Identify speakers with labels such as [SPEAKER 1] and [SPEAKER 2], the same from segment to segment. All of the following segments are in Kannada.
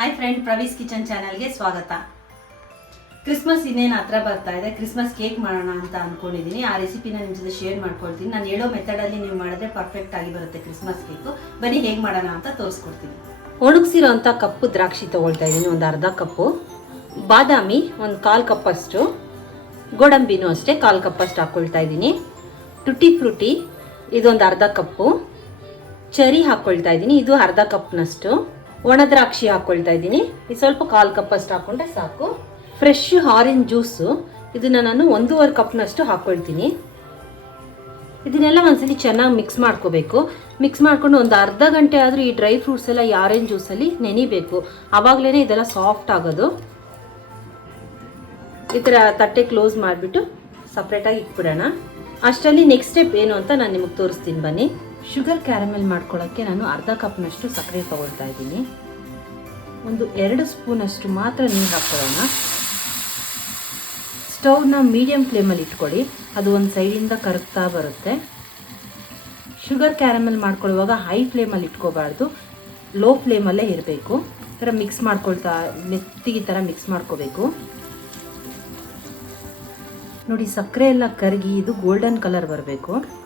[SPEAKER 1] ಹಾಯ್ ಫ್ರೆಂಡ್ ಪ್ರವೀಸ್ ಕಿಚನ್ ಚಾನಲ್ಗೆ ಸ್ವಾಗತ. ಕ್ರಿಸ್ಮಸ್ ಇನ್ನೇನು ಹತ್ರ ಬರ್ತಾ ಇದೆ? ಕ್ರಿಸ್ಮಸ್ ಕೇಕ್ ಮಾಡೋಣ ಅಂತ ಅನ್ಕೊಂಡಿದ್ದೀನಿ ಆ ರೆಸಿಪಿನ ನಿಮ್ಮ ಜೊತೆ ಶೇರ್ ಮಾಡ್ಕೊಳ್ತೀನಿ. ನಾನು ಹೇಳೋ ಮೆಥಡಲ್ಲಿ ನೀವು ಮಾಡಿದ್ರೆ ಪರ್ಫೆಕ್ಟ್ ಆಗಿ ಬರುತ್ತೆ ಕ್ರಿಸ್ಮಸ್ ಕೇಕು ಬನ್ನಿ, ಹೇಗೆ ಮಾಡೋಣ ಅಂತ ತೋರಿಸ್ಕೊಡ್ತೀನಿ. ಒಣಗಿಸಿರೋ ಅಂಥ ಕಪ್ಪು ದ್ರಾಕ್ಷಿ ತಗೊಳ್ತಾ ಇದ್ದೀನಿ ಒಂದು ಅರ್ಧ ಕಪ್ಪು. ಬಾದಾಮಿ ಒಂದು ಕಾಲು ಕಪ್ಪಷ್ಟು. ಗೋಡಂಬಿನೂ ಅಷ್ಟೇ ಕಾಲು ಕಪ್ಪಷ್ಟು ಹಾಕ್ಕೊಳ್ತಾ ಇದ್ದೀನಿ ಟುಟಿ ಫ್ರೂಟಿ, ಇದೊಂದು ಅರ್ಧ ಕಪ್ಪು. ಚರಿ ಹಾಕ್ಕೊಳ್ತಾ ಇದ್ದೀನಿ ಇದು ಅರ್ಧ ಕಪ್ನಷ್ಟು. ಒಣ ದ್ರಾಕ್ಷಿ ಹಾಕ್ಕೊಳ್ತಾ ಇದ್ದೀನಿ. ಇದು ಸ್ವಲ್ಪ ಕಾಲು ಕಪ್ಪಷ್ಟು ಹಾಕ್ಕೊಂಡ್ರೆ ಸಾಕು. ಫ್ರೆಶ್ ಆರೆಂಜ್ ಜ್ಯೂಸು ಇದನ್ನ ನಾನು ಒಂದೂವರೆ ಕಪ್ನಷ್ಟು ಹಾಕ್ಕೊಳ್ತೀನಿ ಇದನ್ನೆಲ್ಲ ಒಂದ್ಸಲಿ ಚೆನ್ನಾಗಿ ಮಿಕ್ಸ್ ಮಾಡ್ಕೋಬೇಕು. ಮಿಕ್ಸ್ ಮಾಡ್ಕೊಂಡು ಒಂದು ಅರ್ಧ ಗಂಟೆ ಆದರೂ ಈ ಡ್ರೈ ಫ್ರೂಟ್ಸ್ ಎಲ್ಲ ಈ ಆರೆಂಜ್ ಜ್ಯೂಸಲ್ಲಿ ನೆನಿಬೇಕು. ಆವಾಗಲೇ ಇದೆಲ್ಲ ಸಾಫ್ಟ್ ಆಗೋದು. ಈ ಥರ ತಟ್ಟೆ ಕ್ಲೋಸ್ ಮಾಡಿಬಿಟ್ಟು ಸಪ್ರೇಟಾಗಿ ಇಟ್ಬಿಡೋಣ. ಅಷ್ಟರಲ್ಲಿ ನೆಕ್ಸ್ಟ್ ಸ್ಟೆಪ್ ಏನು ಅಂತ ನಾನು ನಿಮಗೆ ತೋರಿಸ್ತೀನಿ ಬನ್ನಿ. ಶುಗರ್ ಕ್ಯಾರಮೆಲ್ ಮಾಡ್ಕೊಳ್ಳೋಕ್ಕೆ ನಾನು ಅರ್ಧ ಕಪ್ನಷ್ಟು ಸಕ್ಕರೆ ತೊಗೊಳ್ತಾ ಇದ್ದೀನಿ. ಒಂದು ಎರಡು ಸ್ಪೂನಷ್ಟು ಮಾತ್ರ ನೀರು ಹಾಕ್ಕೊಳ್ಳೋಣ. ಸ್ಟವ್ನ ಮೀಡಿಯಮ್ ಫ್ಲೇಮಲ್ಲಿ ಇಟ್ಕೊಳ್ಳಿ. ಅದು ಒಂದು ಸೈಡಿಂದ ಕರಗ್ತಾ ಬರುತ್ತೆ. ಶುಗರ್ ಕ್ಯಾರಮೆಲ್ ಮಾಡ್ಕೊಳ್ಳುವಾಗ ಹೈ ಫ್ಲೇಮಲ್ಲಿ ಇಟ್ಕೋಬಾರ್ದು. ಲೋ ಫ್ಲೇಮಲ್ಲೇ ಇರಬೇಕು. ಥರ ಮಿಕ್ಸ್ ಮಾಡ್ಕೊಳ್ತಾ, ಮೆತ್ತಿಗೆ ಥರ ಮಿಕ್ಸ್ ಮಾಡ್ಕೋಬೇಕು. ನೋಡಿ, ಸಕ್ಕರೆ ಎಲ್ಲ ಕರಗಿ, ಇದು ಗೋಲ್ಡನ್ ಕಲರ್ ಬರಬೇಕು.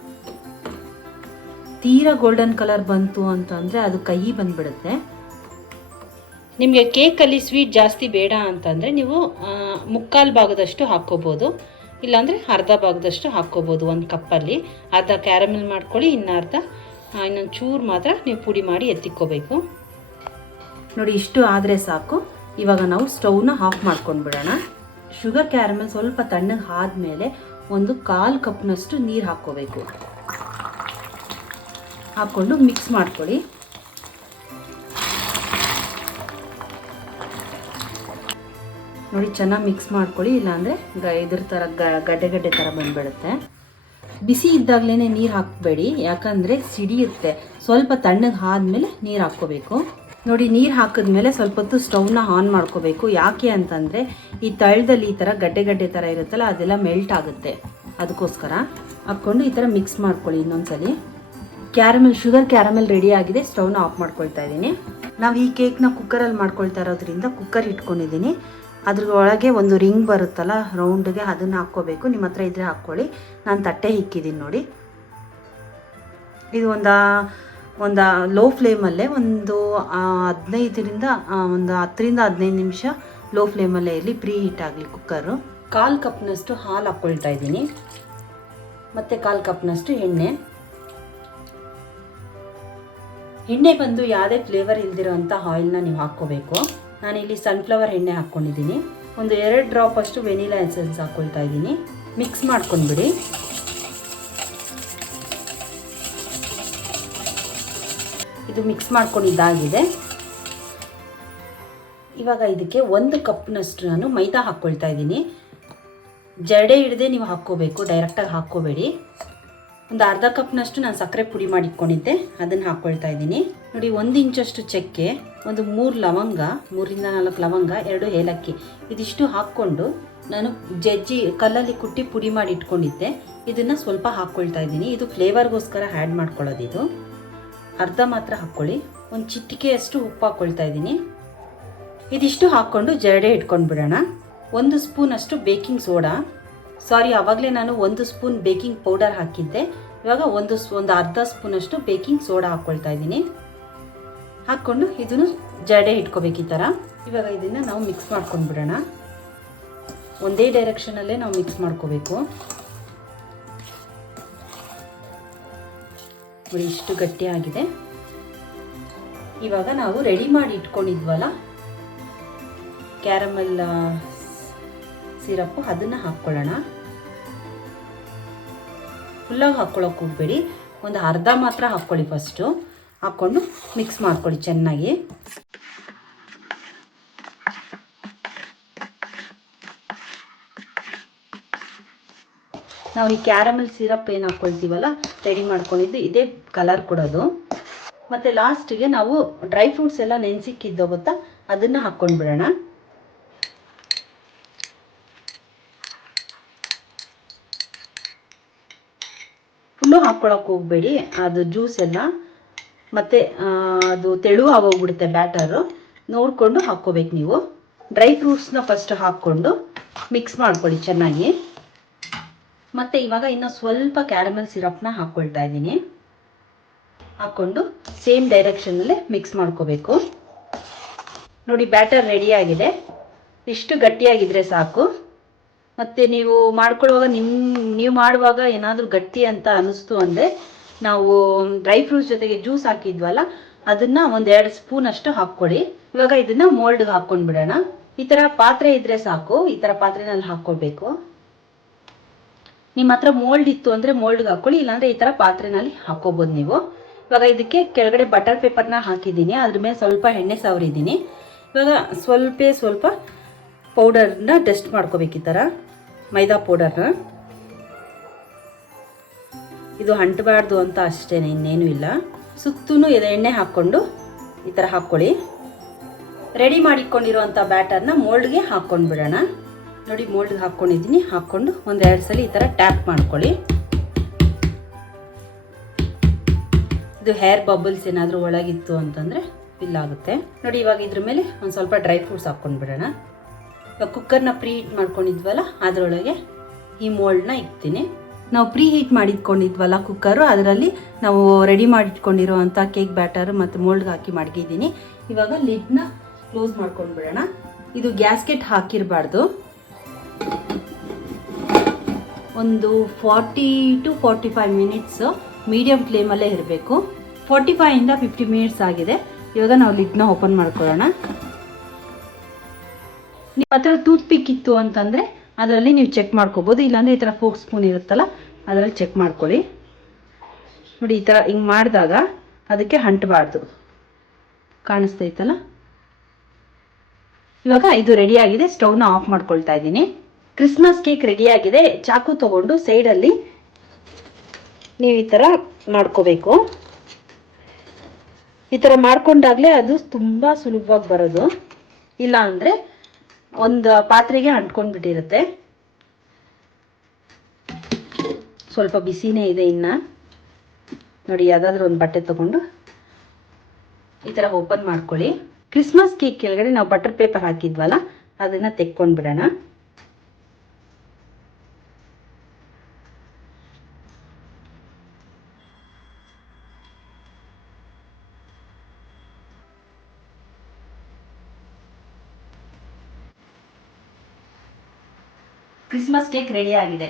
[SPEAKER 1] ತೀರಾ ಗೋಲ್ಡನ್ ಕಲರ್ ಬಂತು ಅಂತಂದರೆ ಅದು ಕಹಿ ಬಂದ್ಬಿಡುತ್ತೆ. ನಿಮಗೆ ಕೇಕಲ್ಲಿ ಸ್ವೀಟ್ ಜಾಸ್ತಿ ಬೇಡ ಅಂತಂದರೆ ನೀವು ಮುಕ್ಕಾಲು ಭಾಗದಷ್ಟು ಹಾಕ್ಕೋಬೋದು. ಇಲ್ಲಾಂದರೆ ಅರ್ಧ ಭಾಗದಷ್ಟು ಹಾಕ್ಕೋಬೋದು ಒಂದು ಕಪ್ಪಲ್ಲಿ. ಅರ್ಧ ಕ್ಯಾರಮೆಲ್ ಮಾಡ್ಕೊಳ್ಳಿ ಇನ್ನು ಅರ್ಧ ಇನ್ನೊಂದು ಚೂರು ಮಾತ್ರ ನೀವು ಪುಡಿ ಮಾಡಿ ಎತ್ತಿಕ್ಕೋಬೇಕು. ನೋಡಿ ಇಷ್ಟು ಆದರೆ ಸಾಕು. ಇವಾಗ ನಾವು ಸ್ಟವ್ನ ಆಫ್ ಮಾಡ್ಕೊಂಡು ಬಿಡೋಣ ಶುಗರ್ ಕ್ಯಾರಮೆಲ್ ಸ್ವಲ್ಪ ತಣ್ಣಗೆ ಆದಮೇಲೆ ಒಂದು ಕಾಲು ಕಪ್ನಷ್ಟು ನೀರು ಹಾಕ್ಕೋಬೇಕು. ಹಾಕ್ಕೊಂಡು ಮಿಕ್ಸ್ ಮಾಡ್ಕೊಳ್ಳಿ. ನೋಡಿ, ಚೆನ್ನಾಗಿ ಮಿಕ್ಸ್ ಮಾಡ್ಕೊಳ್ಳಿ, ಇಲ್ಲಾಂದರೆ ಗ ಇದ್ರ ಥರ ಗಡ್ಡೆ ಗಡ್ಡೆ ಥರ ಬಂದುಬಿಡುತ್ತೆ. ಬಿಸಿ ಇದ್ದಾಗಲೇ ನೀರು ಹಾಕಬೇಡಿ, ಯಾಕಂದರೆ ಸಿಡಿಯುತ್ತೆ. ಸ್ವಲ್ಪ ತಣ್ಣಗೆ ಆದಮೇಲೆ ನೀರು ಹಾಕ್ಕೋಬೇಕು. ನೋಡಿ, ನೀರು ಹಾಕಿದ್ಮೇಲೆ ಸ್ವಲ್ಪ ಹೊತ್ತು ಸ್ಟವ್ನ ಆನ್ ಮಾಡ್ಕೋಬೇಕು. ಯಾಕೆ ಅಂತಂದರೆ, ಈ ತಳದಲ್ಲಿ ಈ ಥರ ಗಡ್ಡೆ ಗಡ್ಡೆ ಥರ ಇರುತ್ತಲ್ಲ, ಅದೆಲ್ಲ ಮೆಲ್ಟ್ ಆಗುತ್ತೆ. ಅದಕ್ಕೋಸ್ಕರ. ಹಾಕ್ಕೊಂಡು ಈ ಥರ ಮಿಕ್ಸ್ ಮಾಡ್ಕೊಳ್ಳಿ ಇನ್ನೊಂದ್ಸಲಿ. ಕ್ಯಾರಮೆಲ್, ಶುಗರ್ ಕ್ಯಾರಮೆಲ್ ರೆಡಿ ಆಗಿದೆ. ಸ್ಟವ್ನ ಆಫ್ ಮಾಡ್ಕೊಳ್ತಾ ಇದ್ದೀನಿ. ನಾವು ಈ ಕೇಕ್ನ ಕುಕ್ಕರಲ್ಲಿ ಮಾಡ್ಕೊಳ್ತಾ ಇರೋದ್ರಿಂದ ಕುಕ್ಕರ್ ಇಟ್ಕೊಂಡಿದ್ದೀನಿ. ಅದ್ರ ಒಳಗೆ ಒಂದು ರಿಂಗ್ ಬರುತ್ತಲ್ಲ ರೌಂಡ್ಗೆ ಅದನ್ನು ಹಾಕ್ಕೋಬೇಕು. ನಿಮ್ಮ ಹತ್ರ ಇದ್ರೆ ಹಾಕ್ಕೊಳ್ಳಿ. ನಾನು ತಟ್ಟೆ ಇಕ್ಕಿದ್ದೀನಿ ನೋಡಿ. ಇದು ಒಂದು ಒಂದು ಲೋ ಫ್ಲೇಮಲ್ಲೇ ಒಂದು ಹದಿನೈದರಿಂದ ಒಂದು ಹತ್ತರಿಂದ ಹದಿನೈದು ನಿಮಿಷ ಲೋ ಫ್ಲೇಮಲ್ಲೇ ಇರಲಿ. ಪ್ರೀ ಹೀಟ್ ಆಗಲಿ ಕುಕ್ಕರು ಕಾಲು ಕಪ್ನಷ್ಟು ಹಾಲು ಹಾಕ್ಕೊಳ್ತಾ ಇದ್ದೀನಿ. ಮತ್ತು ಕಾಲು ಕಪ್ನಷ್ಟು ಎಣ್ಣೆ. ಎಣ್ಣೆ ಬಂದು ಯಾವುದೇ ಫ್ಲೇವರ್ ಇಲ್ದಿರೋ ಅಂಥ ಆಯಿಲ್ನ ನೀವು ಹಾಕ್ಕೋಬೇಕು. ನಾನಿಲ್ಲಿ ಸನ್ಫ್ಲವರ್ ಎಣ್ಣೆ ಹಾಕ್ಕೊಂಡಿದ್ದೀನಿ. ಒಂದು ಎರಡು ಡ್ರಾಪ್ ಅಷ್ಟು ವೆನಿಲಾ ಎಸೆನ್ಸ್ ಹಾಕ್ಕೊಳ್ತಾ ಇದ್ದೀನಿ. ಮಿಕ್ಸ್ ಮಾಡ್ಕೊಂಡ್ಬಿಡಿ. ಇದು ಮಿಕ್ಸ್ ಮಾಡ್ಕೊಂಡಿದ್ದಾಗಿದೆ. ಇವಾಗ ಇದಕ್ಕೆ ಒಂದು ಕಪ್ನಷ್ಟು ನಾನು ಮೈದಾ ಹಾಕ್ಕೊಳ್ತಾ ಇದ್ದೀನಿ. ಜಡೆ ಹಿಡದೆ ನೀವು ಹಾಕ್ಕೋಬೇಕು ಡೈರೆಕ್ಟಾಗಿ ಹಾಕ್ಕೋಬೇಡಿ. ಒಂದು ಅರ್ಧ ಕಪ್ನಷ್ಟು ನಾನು ಸಕ್ಕರೆ ಪುಡಿ ಮಾಡಿ ಇಟ್ಕೊಂಡಿದ್ದೆ ಅದನ್ನು ಹಾಕ್ಕೊಳ್ತಾ ಇದ್ದೀನಿ. ನೋಡಿ, ಒಂದು ಇಂಚಷ್ಟು ಚಕ್ಕೆ, ಒಂದು ಮೂರು ಲವಂಗ, ಮೂರಿಂದ ನಾಲ್ಕು ಲವಂಗ, ಎರಡು ಏಲಕ್ಕಿ, ಇದಿಷ್ಟು ಹಾಕ್ಕೊಂಡು ನಾನು ಜಜ್ಜಿ ಕಲ್ಲಲ್ಲಿ ಕುಟ್ಟಿ ಪುಡಿ ಮಾಡಿ ಇಟ್ಕೊಂಡಿದ್ದೆ ಇದನ್ನು ಸ್ವಲ್ಪ ಹಾಕ್ಕೊಳ್ತಾ ಇದ್ದೀನಿ. ಇದು ಫ್ಲೇವರ್ಗೋಸ್ಕರ ಆ್ಯಡ್ ಮಾಡ್ಕೊಳ್ಳೋದು ಅರ್ಧ ಮಾತ್ರ ಹಾಕ್ಕೊಳ್ಳಿ. ಒಂದು ಚಿಟಿಕೆಯಷ್ಟು ಉಪ್ಪು ಹಾಕ್ಕೊಳ್ತಾ ಇದ್ದೀನಿ. ಇದಿಷ್ಟು ಹಾಕ್ಕೊಂಡು ಜರಡೆ ಇಟ್ಕೊಂಡು ಬಿಡೋಣ ಒಂದು ಸ್ಪೂನಷ್ಟು ಬೇಕಿಂಗ್ ಸೋಡಾ. ಸಾರಿ ಆವಾಗಲೇ ನಾನು ಒಂದು ಸ್ಪೂನ್ ಬೇಕಿಂಗ್ ಪೌಡರ್ ಹಾಕಿದ್ದೆ. ಇವಾಗ ಒಂದು ಒಂದು ಅರ್ಧ ಸ್ಪೂನಷ್ಟು ಬೇಕಿಂಗ್ ಸೋಡಾ ಹಾಕ್ಕೊಳ್ತಾ ಇದ್ದೀನಿ. ಹಾಕ್ಕೊಂಡು ಇದನ್ನು ಜಡೆ ಇಟ್ಕೋಬೇಕು ಈ ಥರ. ಇವಾಗ ಇದನ್ನು ನಾವು ಮಿಕ್ಸ್ ಮಾಡ್ಕೊಂಡು ಬಿಡೋಣ. ಒಂದೇ ಡೈರೆಕ್ಷನಲ್ಲೇ ನಾವು ಮಿಕ್ಸ್ ಮಾಡ್ಕೋಬೇಕು. ನೋಡಿ, ಇಷ್ಟು ಗಟ್ಟಿಯಾಗಿದೆ ಇವಾಗ ನಾವು ರೆಡಿ ಮಾಡಿ ಇಟ್ಕೊಂಡಿದ್ವಲ್ಲ, ಕ್ಯಾರಮಲ್ ಸಿರಪ್ಪು ಅದನ್ನು ಹಾಕ್ಕೊಳ್ಳೋಣ. ಫುಲ್ಲಾಗಿ ಹಾಕ್ಕೊಳ್ಳೋಕೆ ಹೋಗ್ಬೇಡಿ. ಒಂದು ಅರ್ಧ ಮಾತ್ರ ಹಾಕ್ಕೊಳ್ಳಿ ಫಸ್ಟು ಹಾಕ್ಕೊಂಡು ಮಿಕ್ಸ್ ಮಾಡ್ಕೊಳ್ಳಿ ಚೆನ್ನಾಗಿ. ನಾವು ಈ ಕ್ಯಾರಮಲ್ ಸಿರಪ್ ಏನು ಹಾಕ್ಕೊಳ್ತೀವಲ್ಲ ರೆಡಿ ಮಾಡ್ಕೊಂಡಿದ್ದು ಇದೇ ಕಲರ್ ಕೊಡೋದು. ಮತ್ತು ಲಾಸ್ಟಿಗೆ ನಾವು ಡ್ರೈ ಫ್ರೂಟ್ಸ್ ಎಲ್ಲ ನೆನೆಸಿಕ್ಕಿದ್ದೋ ಗೊತ್ತಾ, ಅದನ್ನು ಹಾಕ್ಕೊಂಡು ಬಿಡೋಣ ಹಾಕ್ಕೊಳಕ್ಕೆ ಹೋಗಬೇಡಿ. ಅದು ಜ್ಯೂಸ್ ಎಲ್ಲ ಮತ್ತು ಅದು ತೆಳು ಆಗೋಗ್ಬಿಡುತ್ತೆ ಬ್ಯಾಟರು ನೋಡಿಕೊಂಡು ಹಾಕ್ಕೋಬೇಕು ನೀವು. ಡ್ರೈ ಫ್ರೂಟ್ಸ್ನ ಫಸ್ಟ್ ಹಾಕ್ಕೊಂಡು ಮಿಕ್ಸ್ ಮಾಡ್ಕೊಳ್ಳಿ ಚೆನ್ನಾಗಿ. ಮತ್ತು ಇವಾಗ ಇನ್ನು ಸ್ವಲ್ಪ ಕ್ಯಾರಮಲ್ ಸಿರಪ್ನ ಹಾಕ್ಕೊಳ್ತಾ ಇದ್ದೀನಿ. ಹಾಕ್ಕೊಂಡು ಸೇಮ್ ಡೈರೆಕ್ಷನಲ್ಲೇ ಮಿಕ್ಸ್ ಮಾಡ್ಕೋಬೇಕು. ನೋಡಿ ಬ್ಯಾಟರ್ ರೆಡಿ ಆಗಿದೆ. ಇಷ್ಟು ಗಟ್ಟಿಯಾಗಿದ್ರೆ ಸಾಕು. ಮತ್ತು ನೀವು ಮಾಡ್ಕೊಳ್ಳುವಾಗ ನಿಮ್ಮ ನೀವು ಮಾಡುವಾಗ ಏನಾದರೂ ಗಟ್ಟಿ ಅಂತ ಅನ್ನಿಸ್ತು ಅಂದರೆ ನಾವು ಡ್ರೈ ಫ್ರೂಟ್ಸ್ ಜೊತೆಗೆ ಜ್ಯೂಸ್ ಹಾಕಿದ್ವಲ್ಲ, ಅದನ್ನ ಒಂದೆರಡು ಸ್ಪೂನ್ ಅಷ್ಟು ಹಾಕ್ಕೊಳ್ಳಿ. ಇವಾಗ ಇದನ್ನ ಮೋಲ್ಡ್ಗೆ ಹಾಕ್ಕೊಂಡು ಬಿಡೋಣ ಈ ಥರ ಪಾತ್ರೆ ಇದ್ರೆ ಸಾಕು. ಈ ಥರ ಪಾತ್ರೆನಲ್ಲಿ ಹಾಕ್ಕೊಳ್ಬೇಕು. ನಿಮ್ಮ ಹತ್ರ ಮೋಲ್ಡ್ ಇತ್ತು ಅಂದರೆ ಮೋಲ್ಡ್ಗೆ ಹಾಕ್ಕೊಳ್ಳಿ, ಇಲ್ಲಾಂದ್ರೆ ಈ ಥರ ಪಾತ್ರೆನಲ್ಲಿ ಹಾಕ್ಕೋಬೋದು ನೀವು. ಇವಾಗ ಇದಕ್ಕೆ ಕೆಳಗಡೆ ಬಟರ್ ಪೇಪರ್ನ ಹಾಕಿದ್ದೀನಿ. ಅದ್ರ ಮೇಲೆ ಸ್ವಲ್ಪ ಎಣ್ಣೆ ಸವರಿದ್ದೀನಿ. ಇವಾಗ ಸ್ವಲ್ಪ ಸ್ವಲ್ಪ ಪೌಡರ್ನ ಡಸ್ಟ್ ಮಾಡ್ಕೋಬೇಕು ಈ ಥರ ಮೈದಾ ಪೌಡರ್. ಇದು ಅಂಟಬಾರ್ದು ಅಂತ ಅಷ್ಟೇ ಇನ್ನೇನು ಇಲ್ಲ. ಸುತ್ತೂ ಇದು ಎಣ್ಣೆ ಹಾಕ್ಕೊಂಡು ಈ ಥರ ಹಾಕ್ಕೊಳ್ಳಿ. ರೆಡಿ ಮಾಡಿಕೊಂಡಿರುವಂಥ ಬ್ಯಾಟರ್ನ ಮೋಲ್ಡ್ಗೆ ಹಾಕ್ಕೊಂಡು ಬಿಡೋಣ. ನೋಡಿ, ಮೋಲ್ಡ್ಗೆ ಹಾಕ್ಕೊಂಡಿದ್ದೀನಿ. ಹಾಕ್ಕೊಂಡು ಒಂದು ಎರಡು ಸಲ ಈ ಥರ ಟ್ಯಾಪ್ ಮಾಡ್ಕೊಳ್ಳಿ. ಇದು ಹೇರ್ ಬಬಲ್ಸ್ ಏನಾದರೂ ಒಳಗಿತ್ತು ಅಂತಂದರೆ ಫಿಲ್ ಆಗುತ್ತೆ. ನೋಡಿ, ಇವಾಗ ಇದ್ರ ಮೇಲೆ ಒಂದು ಸ್ವಲ್ಪ ಡ್ರೈ ಫ್ರೂಟ್ಸ್ ಹಾಕ್ಕೊಂಡು ಬಿಡೋಣ. ಕುಕ್ಕರ್ನ ಪ್ರೀ ಹೀಟ್ ಮಾಡ್ಕೊಂಡಿದ್ವಲ್ಲ, ಅದರೊಳಗೆ ಈ ಮೋಲ್ಡ್ನ ಇಕ್ತೀನಿ ನಾವು ಪ್ರೀ ಹೀಟ್ ಮಾಡಿಟ್ಕೊಂಡಿದ್ವಲ್ಲ ಕುಕ್ಕರು ಅದರಲ್ಲಿ ನಾವು ರೆಡಿ ಮಾಡಿಟ್ಕೊಂಡಿರುವಂಥ ಕೇಕ್ ಬ್ಯಾಟರ್ ಮತ್ತು ಮೋಲ್ಡ್ಗೆ ಹಾಕಿ ಮಡಗಿದ್ದೀನಿ. ಇವಾಗ ಲಿಡ್ನ ಕ್ಲೋಸ್ ಮಾಡ್ಕೊಂಡು ಬಿಡೋಣ ಇದು ಗ್ಯಾಸ್ಕೆಟ್ ಹಾಕಿರಬಾರ್ದು. ಒಂದು forty to forty five minutes medium ಫ್ಲೇಮಲ್ಲೇ ಇರಬೇಕು. ಫಾರ್ಟಿ ಫೈವಿಂದ ಫಿಫ್ಟಿ ಮಿನಿಟ್ಸ್ ಆಗಿದೆ. ಇವಾಗ ನಾವು ಲಿಡ್ನ ಓಪನ್ ಮಾಡ್ಕೊಳ್ಳೋಣ. ನಿಮ್ಮ ಹತ್ರ ಟೂತ್ ಪಿಕ್ ಇತ್ತು ಅಂತಂದರೆ ಅದರಲ್ಲಿ ನೀವು ಚೆಕ್ ಮಾಡ್ಕೋಬೋದು. ಇಲ್ಲಾಂದರೆ ಈ ಥರ ಫೋಕ್ ಸ್ಪೂನ್ ಇರುತ್ತಲ್ಲ, ಅದರಲ್ಲಿ ಚೆಕ್ ಮಾಡ್ಕೊಳ್ಳಿ. ನೋಡಿ, ಈ ಥರ ಹಿಂಗೆ ಮಾಡಿದಾಗ ಅದಕ್ಕೆ ಅಂಟಬಾರ್ದು ಕಾಣಿಸ್ತೈತಲ್ಲ ಇವಾಗ ಇದು ರೆಡಿ ಆಗಿದೆ. ಸ್ಟವ್ನ ಆಫ್ ಮಾಡ್ಕೊಳ್ತಾ ಇದ್ದೀನಿ. ಕ್ರಿಸ್ಮಸ್ ಕೇಕ್ ರೆಡಿ ಆಗಿದೆ. ಚಾಕು ತಗೊಂಡು ಸೈಡಲ್ಲಿ ನೀವು ಈ ಥರ ಮಾಡ್ಕೋಬೇಕು. ಈ ಥರ ಮಾಡ್ಕೊಂಡಾಗಲೇ ಅದು ತುಂಬ ಸುಲಭವಾಗಿ ಬರೋದು. ಇಲ್ಲ ಅಂದರೆ ಒಂದು ಪಾತ್ರೆಗೆ ಅಂಟ್ಕೊಂಡ್ಬಿಟ್ಟಿರುತ್ತೆ ಸ್ವಲ್ಪ ಬಿಸಿನೇ ಇದೆ ಇನ್ನು. ನೋಡಿ, ಯಾವುದಾದ್ರೂ ಒಂದು ಬಟ್ಟೆ ತಗೊಂಡು ಈ ಥರ ಓಪನ್ ಮಾಡ್ಕೊಳ್ಳಿ. ಕ್ರಿಸ್ಮಸ್ ಕೇಕ್ ಕೆಳಗಡೆ ನಾವು ಬಟರ್ ಪೇಪರ್ ಹಾಕಿದ್ವಲ್ಲ, ಅದನ್ನು ತೆಕ್ಕೊಂಡು ಕ್ರಿಸ್ಮಸ್ ಕೇಕ್ ರೆಡಿ ಆಗಿದೆ.